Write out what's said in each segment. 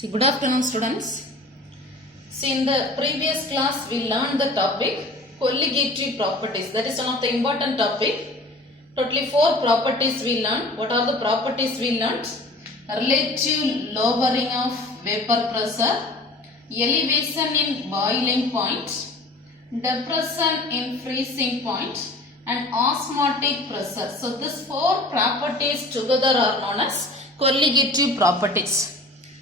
See, good afternoon students. See, in the previous class we learned the topic colligative properties. That is one of the important topic. Totally 4 properties we learned. What are the properties we learned? Relative lowering of vapor pressure, elevation in boiling point, depression in freezing point, and osmotic pressure. So these 4 properties together are known as colligative properties.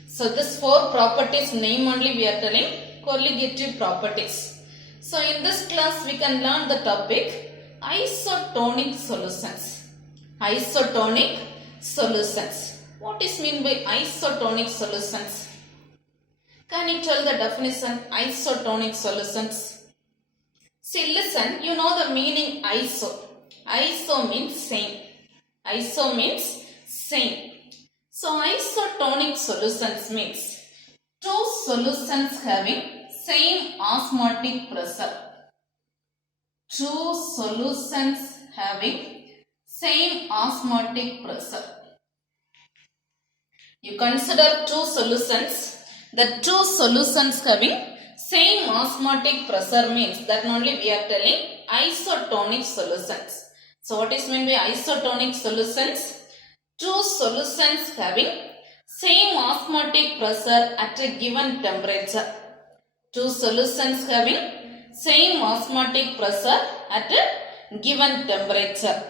So these 4 properties name only we are telling colligative properties. So in this class we can learn the topic isotonic solutions. Isotonic solutions. What is mean by isotonic solutions? Can you tell the definition isotonic solutions? See, listen, you know the meaning iso. Iso means same. Iso means same. So isotonic solutions means 2 solutions having same osmotic pressure. 2 solutions having same osmotic pressure. You consider 2 solutions. The 2 solutions having same osmotic pressure means that only we are telling isotonic solutions. So what is meant by isotonic solutions? 2 solutions having same osmotic pressure at a given temperature. 2 solutions having same osmotic pressure at a given temperature.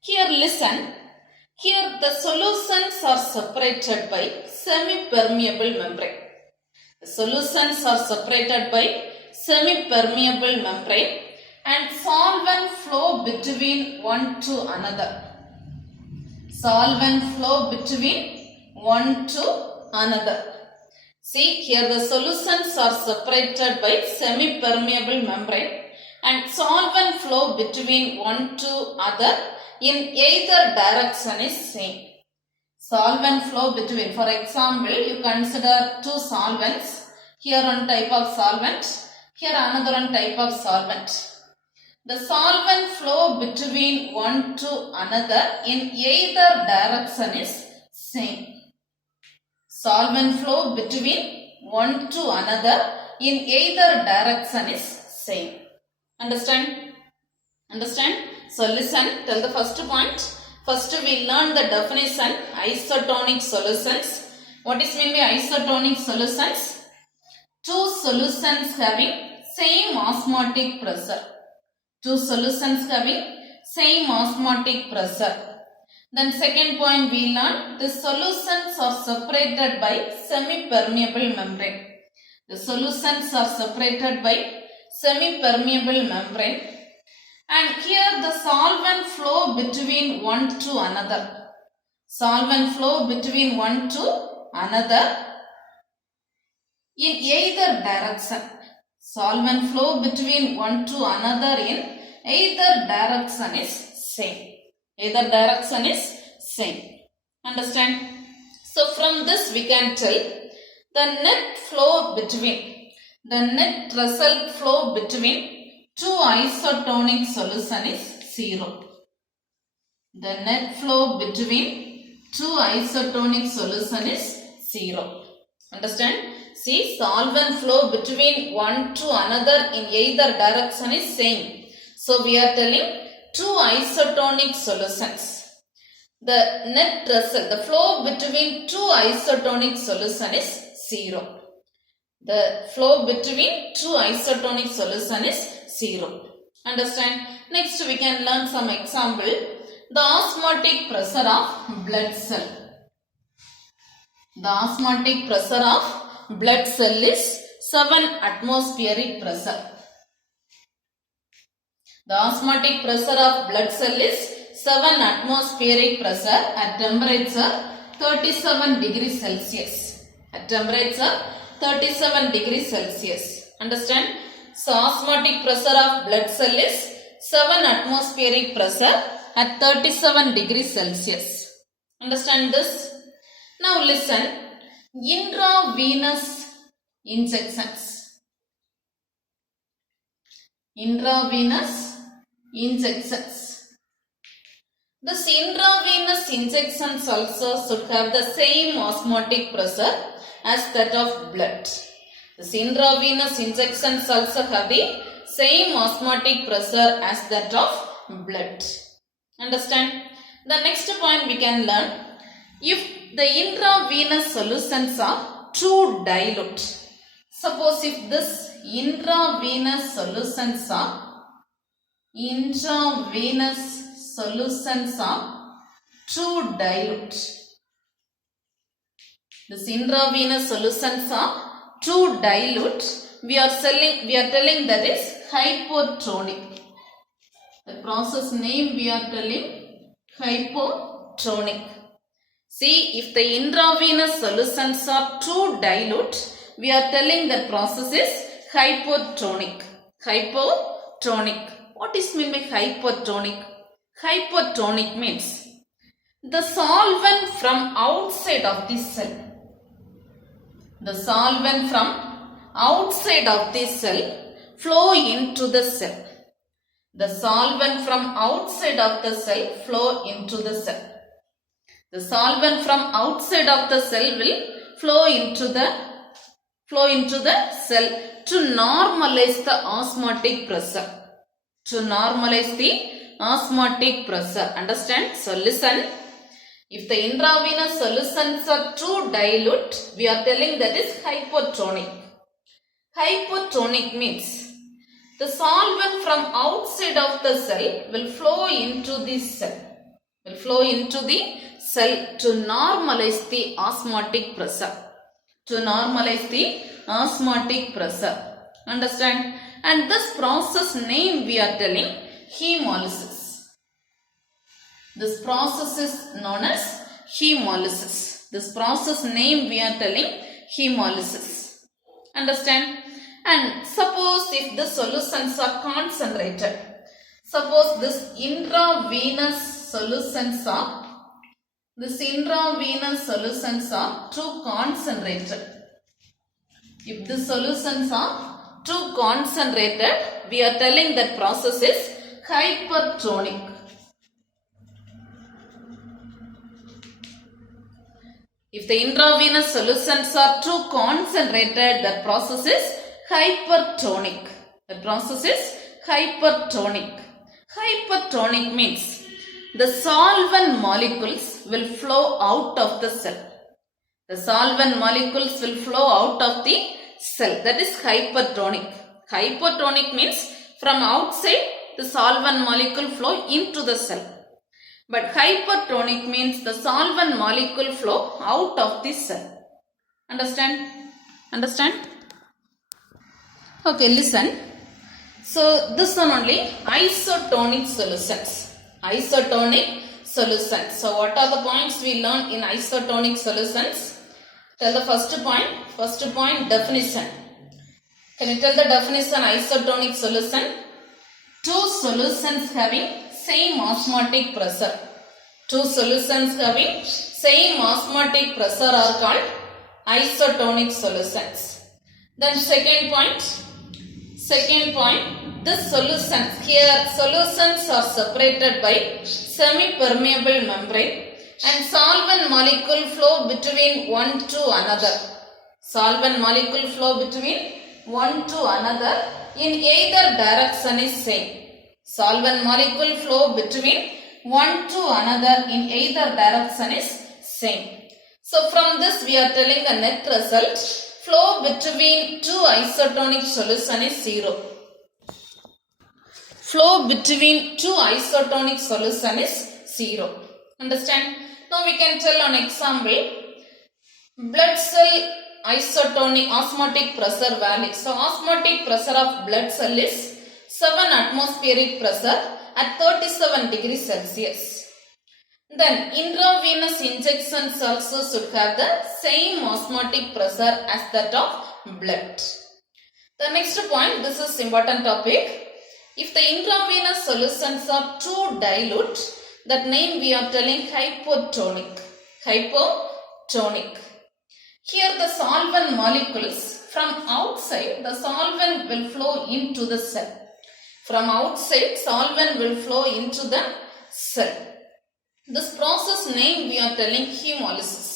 Here listen. Here the solutions are separated by semi-permeable membrane. The solutions are separated by semi-permeable membrane and solvent flow between one to another. Solvent flow between one to another. See, here the solutions are separated by semi-permeable membrane and solvent flow between one to other in either direction is same. Solvent flow between, for example, you consider 2 solvents. Here one type of solvent, here another one type of solvent. The solvent flow between one to another in either direction is same. Solvent flow between one to another in either direction is same. Understand? Understand? So listen, tell the first point. First we learn the definition isotonic solutions. What is meant by isotonic solutions? 2 solutions having same osmotic pressure. 2 solutions having same osmotic pressure. Then second point we learn the solutions are separated by semi-permeable membrane. The solutions are separated by semi-permeable membrane. And here the solvent flow between one to another. Solvent flow between one to another in either direction. Solvent flow between one to another in either direction is same. Either direction is same. Understand? So from this we can tell the net flow between, the net result flow between 2 isotonic solution is 0. The net flow between 2 isotonic solution is 0. Understand? See, solvent flow between one to another in either direction is same. So we are telling 2 isotonic solutions. The net result, the flow between 2 isotonic solution is 0. The flow between 2 isotonic solution is 0. Understand? Next we can learn some example. The osmotic pressure of blood cell. The osmotic pressure of blood cell is 7 atmospheric pressure. The osmotic pressure of blood cell is 7 atmospheric pressure at temperature 37 degrees Celsius. At temperature 37 degrees Celsius. Understand? So osmotic pressure of blood cell is 7 atmospheric pressure at 37 degrees Celsius. Understand this? Now listen. Intravenous injections. Intravenous injections. This intravenous injections also should have the same osmotic pressure as that of blood. This intravenous injections also have the same osmotic pressure as that of blood. Understand? The next point we can learn, if the intravenous solutions are too dilute. Suppose if this intravenous solutions are too dilute. This intravenous solutions are too dilute. We are telling that is hypotonic. The process name we are telling hypotonic. See, if the intravenous solutions are too dilute, we are telling that process is hypotonic. Hypotonic. What is meant by hypotonic? Hypotonic means the solvent from outside of the cell. The solvent from outside of the cell flow into the cell. The solvent from outside of the cell flow into the cell. The solvent from outside of the cell will flow into the cell to normalize the osmotic pressure. To normalize the osmotic pressure. Understand? So listen. If the intravenous solutions are too dilute, we are telling that is hypotonic. Hypotonic means the solvent from outside of the cell will flow into the cell. Will flow into the cell to normalize the osmotic pressure. To normalize the osmotic pressure. Understand? And this process name we are telling hemolysis. This process is known as hemolysis. This process name we are telling hemolysis. Understand? And suppose if the solutions are concentrated. Suppose this intravenous solutions are too concentrated. If the solutions are too concentrated, we are telling that process is hypertonic. If the intravenous solutions are too concentrated, the process is hypertonic. The process is hypertonic. Hypertonic means the solvent molecules will flow out of the cell. The solvent molecules will flow out of the cell. That is hypertonic. Hypotonic means from outside the solvent molecule flow into the cell. But hypertonic means the solvent molecule flow out of the cell. Understand? Understand? Okay, listen. So this one only isotonic solutions. Isotonic solutions. So what are the points we learned in isotonic solutions? Tell the first point. First point, definition. Can you tell the definition isotonic solution? Two solutions having same osmotic pressure. Two solutions having same osmotic pressure are called isotonic solutions. Then second point, this solutions, here solutions are separated by semi-permeable membrane and solvent molecule flow between one to another. Solvent molecule flow between one to another in either direction is same. Solvent molecule flow between one to another in either direction is same. So from this we are telling a net result, flow between two isotonic solution is 0. Flow between two isotonic solution is 0. Understand? Now we can tell an example. Blood cell isotonic osmotic pressure value. So osmotic pressure of blood cell is 7 atmospheric pressure at 37 degrees Celsius. Then intravenous injections also should have the same osmotic pressure as that of blood. The next point, this is important topic. If the intravenous solutions are too dilute, that name we are telling hypotonic. Hypotonic. Here the solvent molecules from outside, the solvent will flow into the cell. From outside, solvent will flow into the cell. This process name we are telling hemolysis.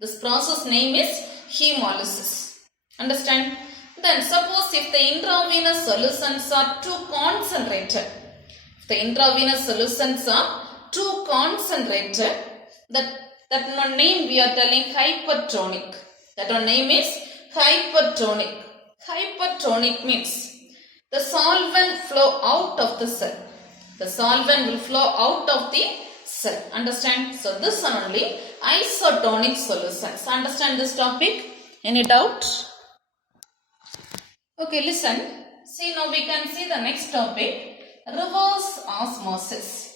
This process name is hemolysis. Understand? Then suppose if the intravenous solutions are too concentrated, if the intravenous solutions are too concentrated, that name we are telling hypertonic. That our name is hypertonic. Hypertonic means the solvent flow out of the cell. The solvent will flow out of the cell. Understand? So this are only isotonic solutions. Understand this topic? Any doubt? Okay, listen. See, now we can see the next topic, reverse osmosis.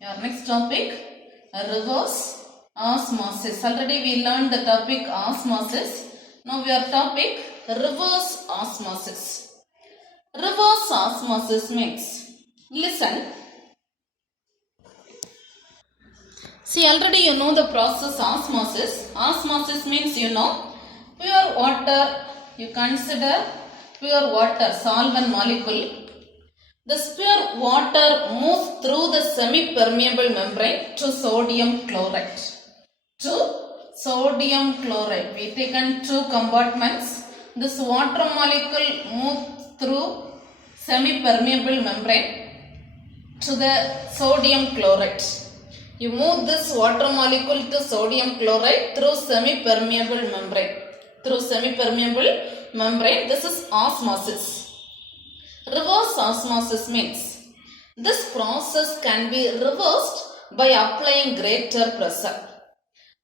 Your next topic, reverse osmosis. Already we learned the topic osmosis. Now your topic, reverse osmosis. Reverse osmosis means, listen. See, already you know the process osmosis. Osmosis means, you know, pure water, you consider pure water, solvent molecule. This pure water moves through the semi-permeable membrane to sodium chloride. To sodium chloride. We taken two compartments. This water molecule moves through semi-permeable membrane to the sodium chloride. You move this water molecule to sodium chloride through semi-permeable membrane. Through semi-permeable membrane. This is osmosis. Reverse osmosis means this process can be reversed by applying greater pressure.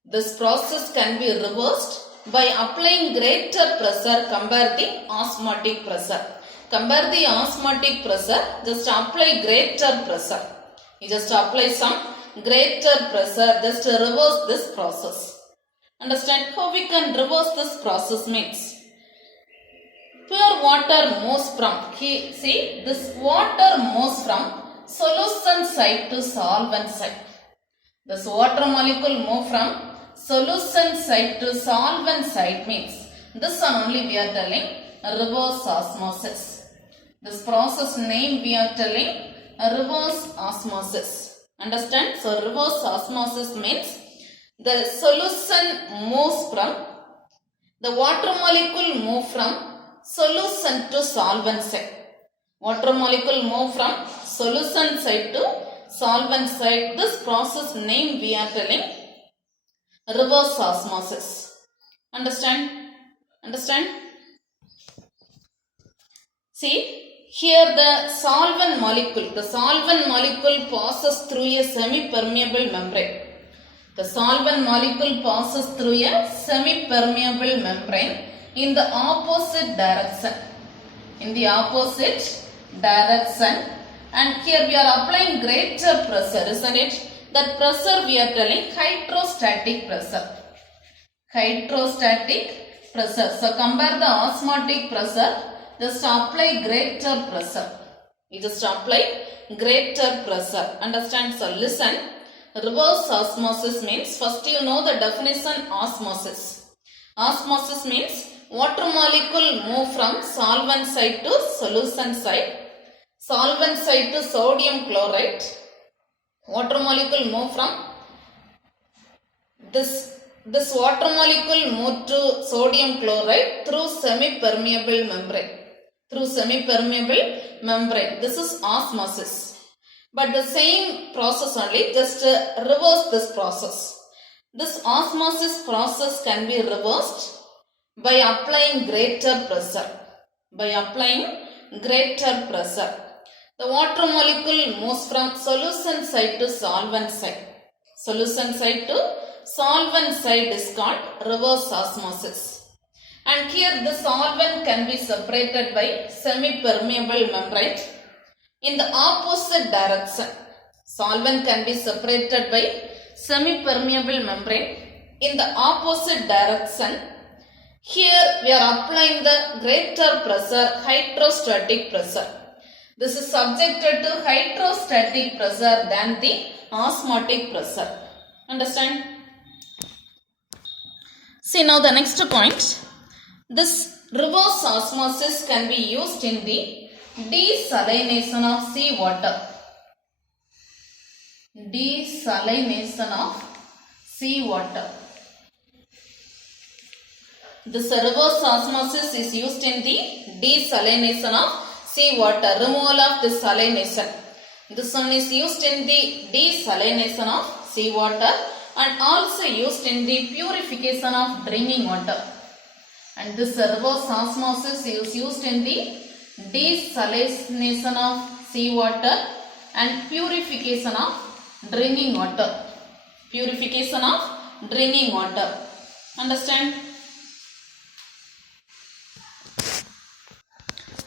This process can be reversed by applying greater pressure compared to the osmotic pressure. Compare the osmotic pressure, just apply greater pressure. You just apply some greater pressure just to reverse this process. Understand how we can reverse this process means, pure water moves from, see, this water moves from solution side to solvent side. This water molecule moves from solution side to solvent side means, this one only we are telling reverse osmosis. This process name we are telling reverse osmosis. Understand? So reverse osmosis means the solution moves from, the water molecule moves from solution to solvent side. Water molecule move from solution side to solvent side. This process name we are telling reverse osmosis. Understand? Understand? See, here the solvent molecule passes through a semi-permeable membrane. The solvent molecule passes through a semi-permeable membrane in the opposite direction. In the opposite direction. And here we are applying greater pressure, isn't it? That pressure we are telling hydrostatic pressure. Hydrostatic pressure. So compare the osmotic pressure. Just apply greater pressure. You just apply greater pressure. Understand? So listen. Reverse osmosis means, first you know the definition osmosis. Osmosis means water molecule move from solvent side to solution side. Solvent side to sodium chloride. Water molecule move from this water molecule move to sodium chloride through semi-permeable membrane. Through semi-permeable membrane. This is osmosis. But the same process only, just reverse this process. This osmosis process can be reversed by applying greater pressure. By applying greater pressure. The water molecule moves from solution side to solvent side. Solution side to solvent side is called reverse osmosis. And here the solvent can be separated by semi-permeable membrane in the opposite direction. Solvent can be separated by semi-permeable membrane in the opposite direction. Here we are applying the greater pressure, hydrostatic pressure. This is subjected to hydrostatic pressure than the osmotic pressure. Understand? See now the next point. This reverse osmosis can be used in the desalination of seawater. desalination of seawater. This reverse osmosis is used in the desalination of seawater, removal of the salination. This one is used in the desalination of seawater and also used in the purification of drinking water. And this reverse osmosis is used in the desalination of seawater and purification of drinking water. Purification of drinking water. Understand?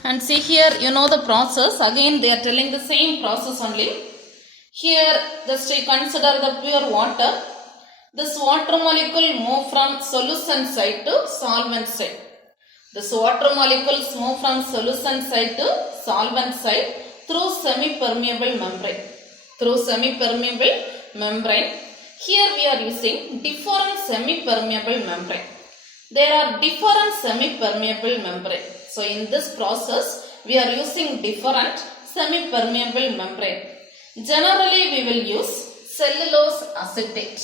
And see here, you know the process. Again, they are telling the same process only. Here, just consider the pure water. This water molecule move from solution side to solvent side. This water molecules move from solution side to solvent side through semi-permeable membrane. Through semi-permeable membrane. Here we are using different semi-permeable membrane. There are different semi-permeable membrane. So in this process, we are using different semi-permeable membrane. Generally, we will use cellulose acetate.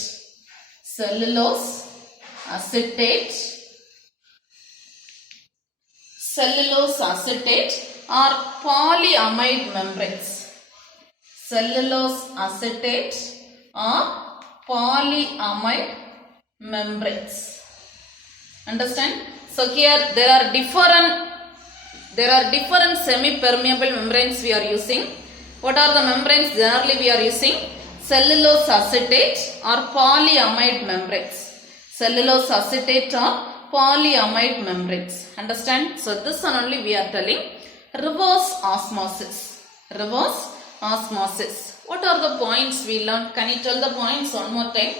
Cellulose acetate. Cellulose acetate or polyamide membranes. Cellulose acetate or polyamide membranes. Understand? So here there are different semi-permeable membranes we are using. What are the membranes generally we are using? Cellulose acetate or polyamide membranes. Cellulose acetate or polyamide membranes. Understand? So this one only we are telling reverse osmosis. Reverse osmosis. What are the points we learned? Can you tell the points one more time?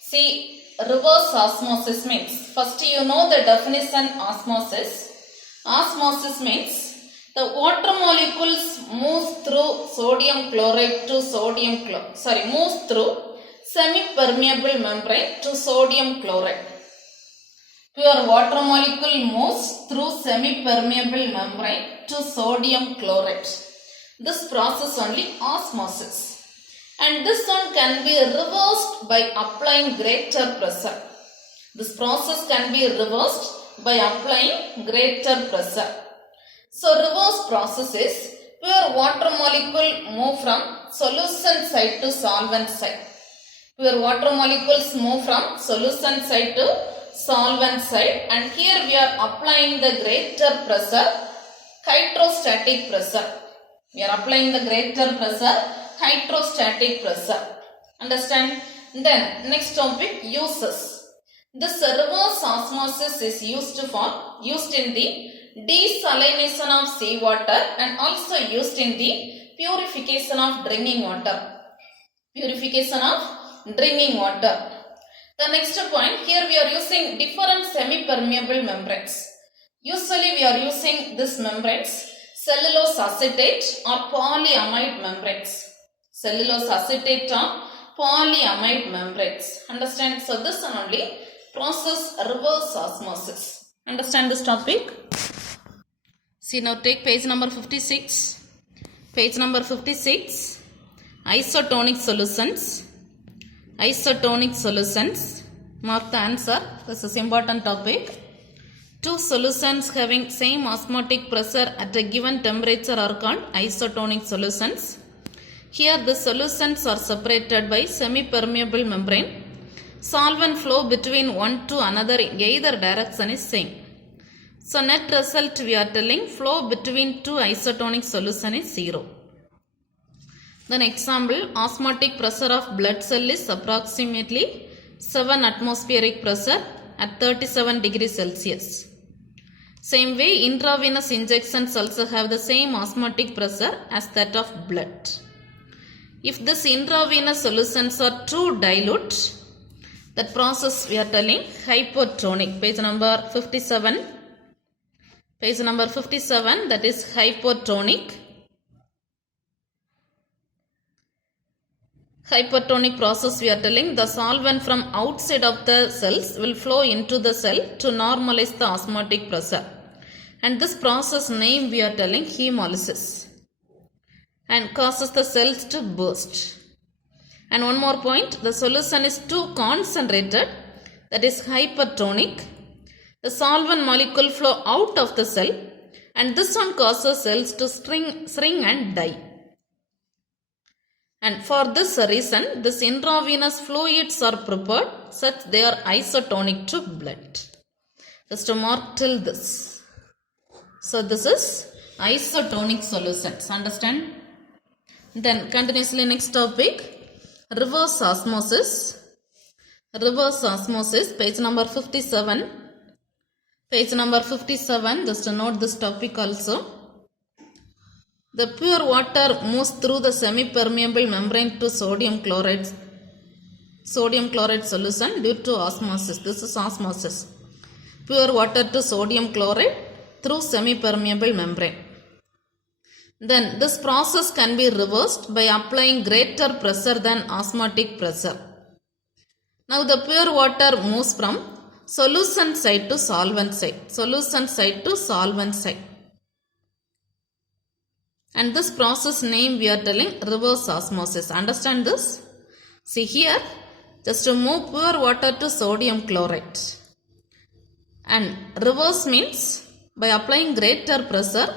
See, reverse osmosis means, first you know the definition osmosis. Osmosis means the water molecules moves through sodium chloride to moves through semi-permeable membrane to sodium chloride. Pure water molecule moves through semi-permeable membrane to sodium chloride. This process only osmosis. And this one can be reversed by applying greater pressure. This process can be reversed by applying greater pressure. So reverse process is pure water molecule move from solution side to solvent side. Pure water molecules move from solution side to solvent side, and here we are applying the greater pressure, hydrostatic pressure. We are applying the greater pressure, hydrostatic pressure. Understand? Then next topic, uses. This reverse osmosis is used in the desalination of seawater and also used in the purification of drinking water. Purification of drinking water. The next point, here we are using different semi-permeable membranes. Usually we are using these membranes, cellulose acetate or polyamide membranes. Cellulose acetate or polyamide membranes. Understand? So this one only process reverse osmosis. Understand this topic? See, now take page number 56. Page number 56. Isotonic solutions. Isotonic solutions. Mark the answer. This is important topic. Two solutions having same osmotic pressure at a given temperature are called isotonic solutions. Here the solutions are separated by semi-permeable membrane. Solvent flow between one to another in either direction is same. So net result we are telling flow between two isotonic solution is 0. Then example, osmotic pressure of blood cell is approximately 7 atmospheric pressure at 37 degrees Celsius. Same way, intravenous injections also have the same osmotic pressure as that of blood. If these intravenous solutions are too dilute, that process we are telling hypotonic. Page number 57. Page number 57, that is hypotonic. Hypertonic process we are telling the solvent from outside of the cells will flow into the cell to normalize the osmotic pressure. And this process name we are telling hemolysis and causes the cells to burst. And one more point, the solution is too concentrated, that is hypertonic. The solvent molecule flow out of the cell, and this one causes cells to shrink and die. And for this reason, this intravenous fluids are prepared such they are isotonic to blood. Just to mark till this. So this is isotonic solutions. Understand? Then continuously next topic. Reverse osmosis. Reverse osmosis, page number 57. Page number 57, just to note this topic also. The pure water moves through the semi-permeable membrane to sodium chloride solution due to osmosis. This is osmosis. Pure water to sodium chloride through semi-permeable membrane. Then this process can be reversed by applying greater pressure than osmotic pressure. Now the pure water moves from solution side to solvent side. Solution side to solvent side. And this process name we are telling reverse osmosis. Understand this? See here, just to move pure water to sodium chloride. And reverse means by applying greater pressure,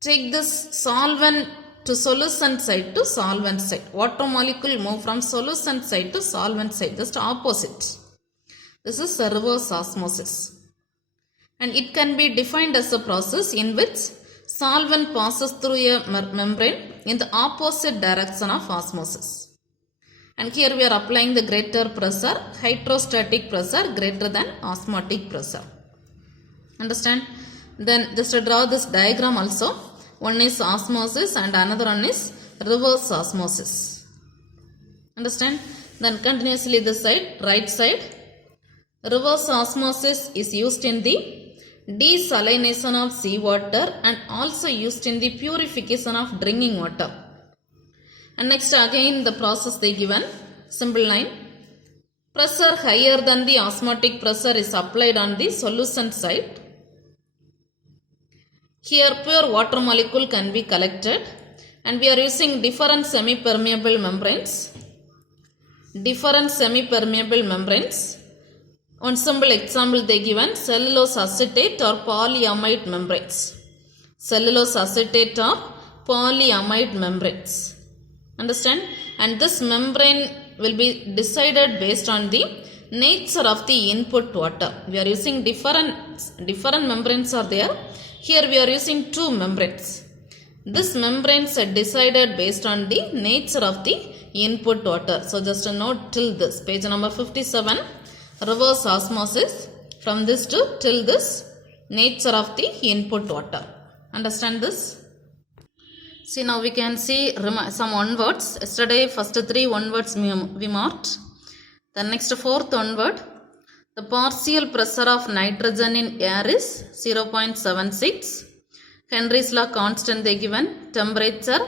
take this solvent to solution side to solvent side. Water molecule move from solution side to solvent side, just opposite. This is a reverse osmosis. And it can be defined as a process in which solvent passes through a membrane in the opposite direction of osmosis. And here we are applying the greater pressure, hydrostatic pressure greater than osmotic pressure. Understand? Then just to draw this diagram also, one is osmosis and another one is reverse osmosis. Understand? Then continuously this side, right side. Reverse osmosis is used in the desalination of seawater and also used in the purification of drinking water. And next again the process they given, simple line. Pressure higher than the osmotic pressure is applied on the solution side. Here pure water molecule can be collected and we are using different semi-permeable membranes. Different semi-permeable membranes. One simple example they given, cellulose acetate or polyamide membranes. Cellulose acetate or polyamide membranes. Understand? And this membrane will be decided based on the nature of the input water. We are using different membranes are there. Here we are using two membranes. This membranes are decided based on the nature of the input water. So just a note till this, page number 57, reverse osmosis, from this to till this, nature of the input water. Understand this? See, now we can see some one words. Yesterday first three one words we marked. The next fourth one word. The partial pressure of nitrogen in air is 0.76. Henry's law constant they given. Temperature.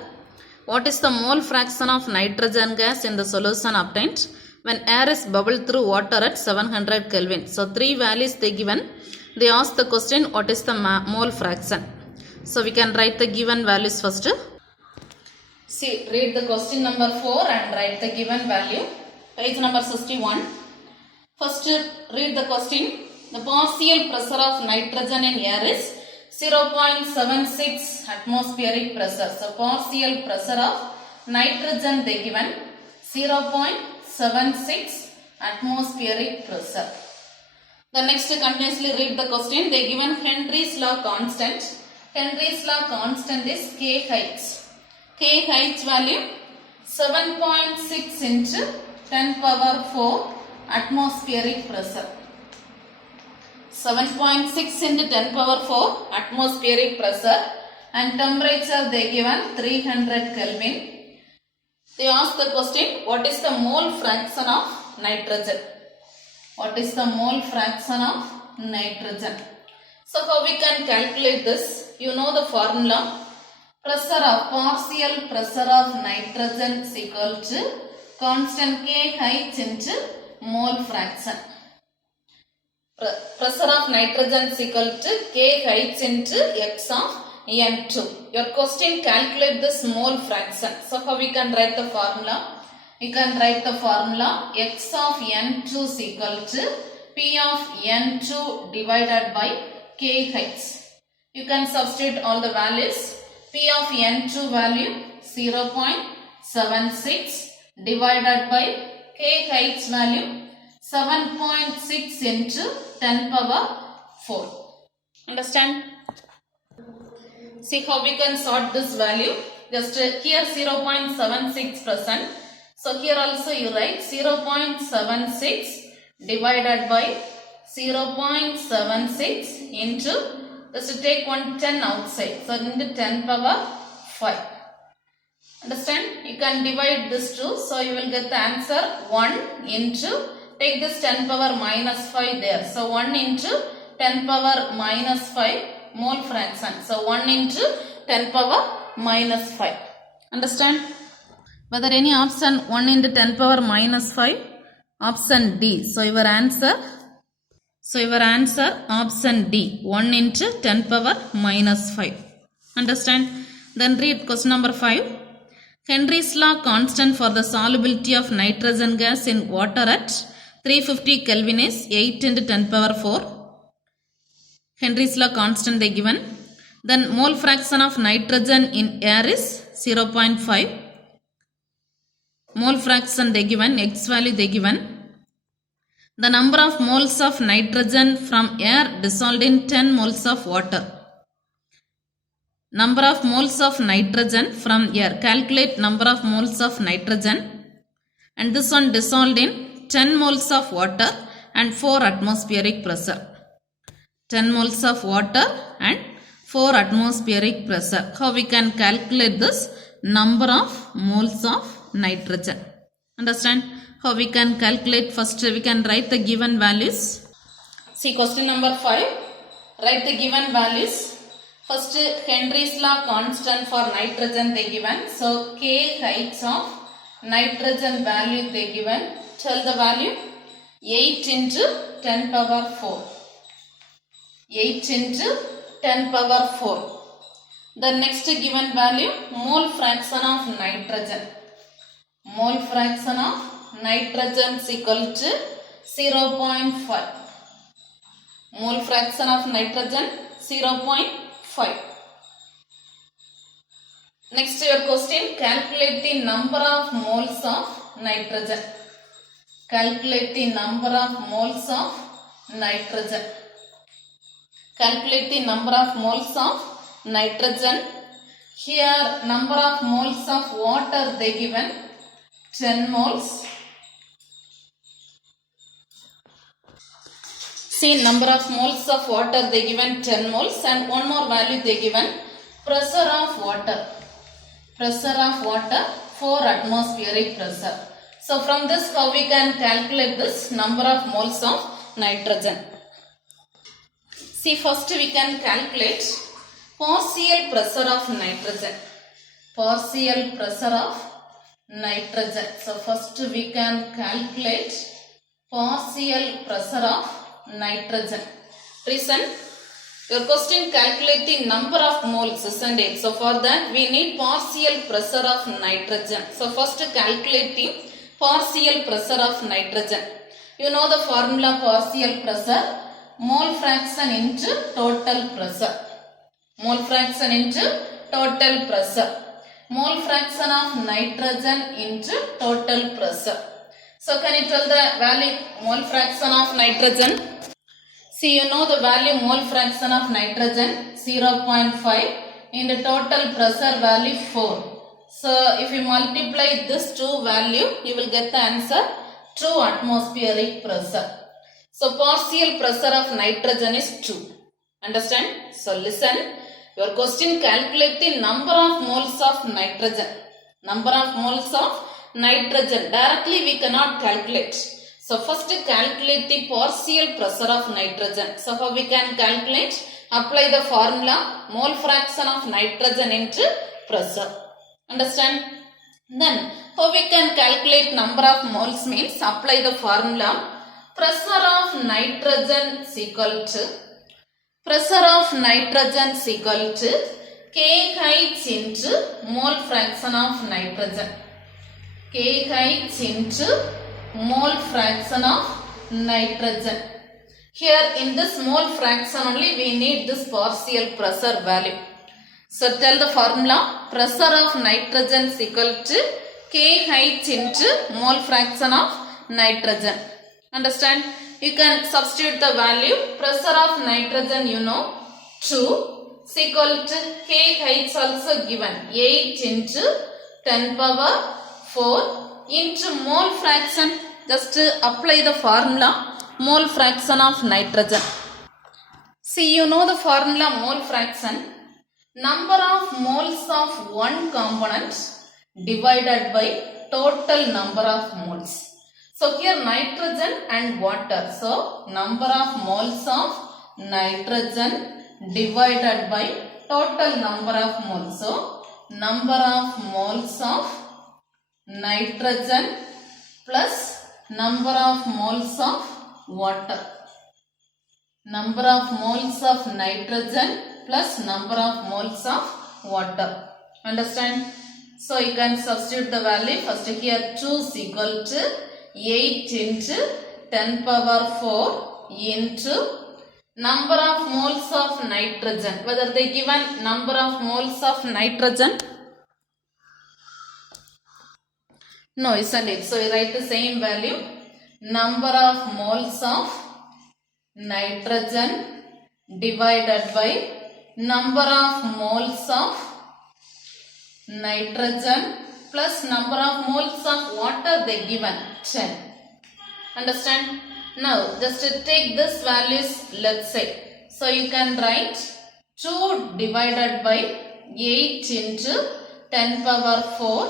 What is the mole fraction of nitrogen gas in the solution obtained when air is bubbled through water at 700 Kelvin? So three values they given. They ask the question, what is the mole fraction? So we can write the given values first. See, read the question number 4 and write the given value. Page number 61. First read the question. The partial pressure of nitrogen in air is 0.76 atmospheric pressure. So partial pressure of nitrogen they given 0.76 atmospheric pressure. The next continuously read the question. They given Henry's law constant. Henry's law constant is KH. KH value 7.6 into 10 power 4 atmospheric pressure. 7.6 into 10 power 4 atmospheric pressure and temperature they given 300 Kelvin. They ask the question, what is the mole fraction of nitrogen? What is the mole fraction of nitrogen? So how we can calculate this? You know the formula. Partial pressure of nitrogen is equal to constant KH into mole fraction. Pressure of nitrogen is equal to KH into X of N2. Your question, calculate this mole fraction. So how we can write the formula? We can write the formula x of N2 is equal to P of N2 divided by KH. You can substitute all the values. P of N2 value 0.76 divided by KH value 7.6 into 10 power 4. Understand? See how we can sort this value. Just here 0.76%. So here also you write 0.76 divided by 0.76 into, just take 10 outside. So into 10 power 5. Understand? You can divide this two. So you will get the answer 1 into, take this 10 power minus 5 there. So 1 into 10 power minus 5 mole fraction. So 1 into 10 power minus 5. Understand? Whether any option 1 into 10 power minus 5? Option D. So your answer option D. 1 into 10 power minus 5. Understand? Then read question number 5. Henry's law constant for the solubility of nitrogen gas in water at 350 Kelvin is 8 into 10 power 4. Henry's law constant they given. Then mole fraction of nitrogen in air is 0.5. Mole fraction they given, X value they given. The number of moles of nitrogen from air dissolved in 10 moles of water. Number of moles of nitrogen from air. Calculate number of moles of nitrogen. And this one dissolved in 10 moles of water and 4 atmospheric pressure. 10 moles of water and 4 atmospheric pressure. How we can calculate this number of moles of nitrogen? Understand? How we can calculate? First we can write the given values. See question number 5. Write the given values. First Henry's law constant for nitrogen they given. So KH of nitrogen value they given. Tell the value. 8 into 10 power 4. 8 into 10 power 4. The next given value, mole fraction of nitrogen. Mole fraction of nitrogen is equal to 0.5. Mole fraction of nitrogen 0.5. Next your question, calculate the number of moles of nitrogen. Calculate the number of moles of nitrogen. Calculate the number of moles of nitrogen. Here number of moles of water they given 10 moles. See number of moles of water they given 10 moles and one more value they given pressure of water. Pressure of water 4 atmospheric pressure. So from this how we can calculate this number of moles of nitrogen. See first we can calculate partial pressure of nitrogen. Partial pressure of nitrogen. So first we can calculate partial pressure of nitrogen. Reason? Your question calculate the number of moles, isn't it? So for that we need partial pressure of nitrogen. So first calculate the partial pressure of nitrogen. You know the formula partial pressure. Mole fraction into total pressure. Mole fraction into total pressure. Mole fraction of nitrogen into total pressure. So can you tell the value mole fraction of nitrogen? See you know the value mole fraction of nitrogen 0.5 in the total pressure value 4. So if you multiply this two value you will get the answer 2 atmospheric pressure. So partial pressure of nitrogen is 2. Understand? So listen. Your question calculate the number of moles of nitrogen. Number of moles of nitrogen. Directly we cannot calculate. So first calculate the partial pressure of nitrogen. So how we can calculate? Apply the formula mole fraction of nitrogen into pressure. Understand? Then how we can calculate number of moles means apply the formula pressure of nitrogen is equal to kH into mole fraction of nitrogen. kH into mole fraction of nitrogen. Here in this mole fraction only we need this partial pressure value. So tell the formula. Pressure of nitrogen is equal to kH into mole fraction of nitrogen. Understand? You can substitute the value. Pressure of nitrogen you know 2 is equal to kH also given 8 into 10 power 4 into mole fraction. Just apply the formula. Mole fraction of nitrogen. See, you know the formula mole fraction. Number of moles of one component divided by total number of moles. So here nitrogen and water. So number of moles of nitrogen divided by total number of moles. So number of moles of nitrogen plus number of moles of water. Number of moles of nitrogen plus number of moles of water. Understand? So you can substitute the value. First here 2 is equal to 8 into 10 power 4 into number of moles of nitrogen. Whether they given number of moles of nitrogen? No, isn't it? So you write the same value. Number of moles of nitrogen divided by number of moles of nitrogen plus number of moles of water they given 10. Understand? Now just take this values left side. So you can write 2 divided by 8 into 10 power 4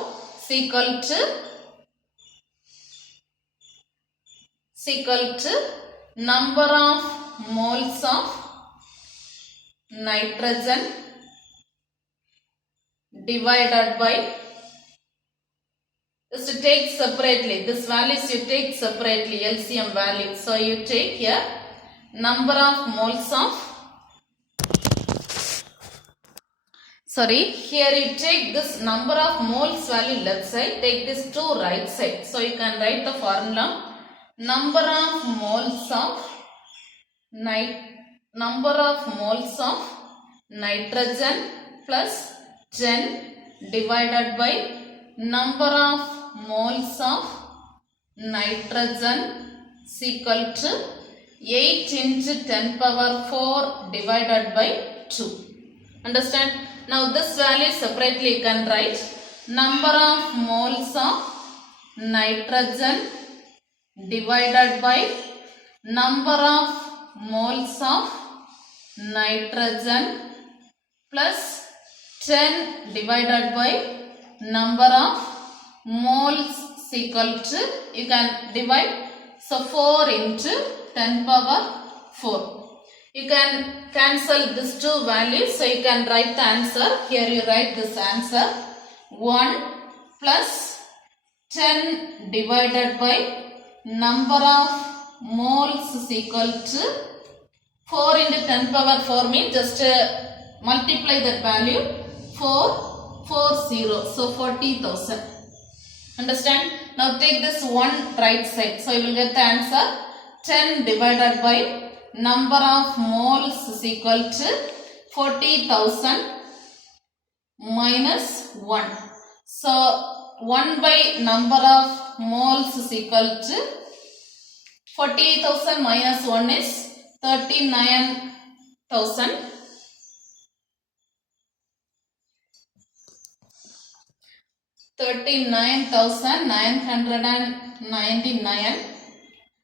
is equal to number of moles of nitrogen divided by, just to take separately, this values you take separately, LCM value. So you take here number of moles of, here you take this number of moles value left side, take this to right side. So you can write the formula. Number of moles of nitrogen plus 10 divided by number of moles of nitrogen is equal to 8 into 10 power 4 divided by 2. Understand? Now this value separately you can write number of moles of nitrogen divided by number of moles of nitrogen plus 10 divided by number of moles is equal to, you can divide, so 4 into 10 power 4. You can cancel these two values, so you can write the answer. Here you write this answer 1 plus 10 divided by number of moles is equal to 4 into 10 power 4 means just multiply that value 440, so 40,000. Understand? Now take this one right side, so you will get the answer 10 divided by number of moles is equal to 40,000 minus 1. So 1 by number of moles is equal to 40,000 minus 1 is 39,000. 39,999.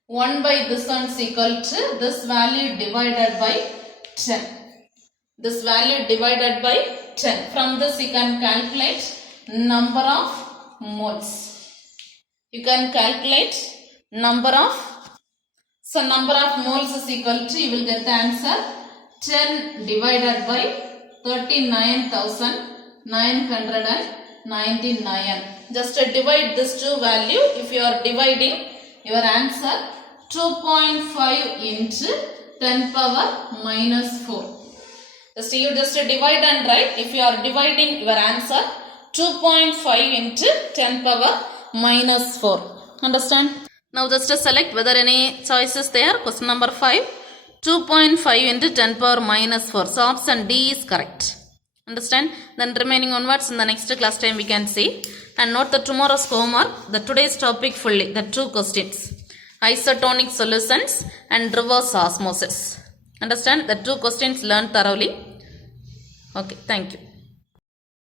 1 by this one is equal to this value divided by 10. This value divided by 10. From this you can calculate number of moles. You can calculate number of, so number of moles is equal to, you will get the answer 10 divided by 39,999. Just divide this two value. If you are dividing, your answer 2.5 into 10 power minus 4. Just divide and write. If you are dividing your answer, 2.5 into 10 power minus 4. Understand? Now just select whether any choices there. Question number 5. 2.5 into 10 power minus 4. So option D is correct. Understand? Then remaining onwards in the next class time we can see. And note the tomorrow's homework, the today's topic fully, the 2 questions. Isotonic solutions and reverse osmosis. Understand? The 2 questions learned thoroughly. Okay, thank you.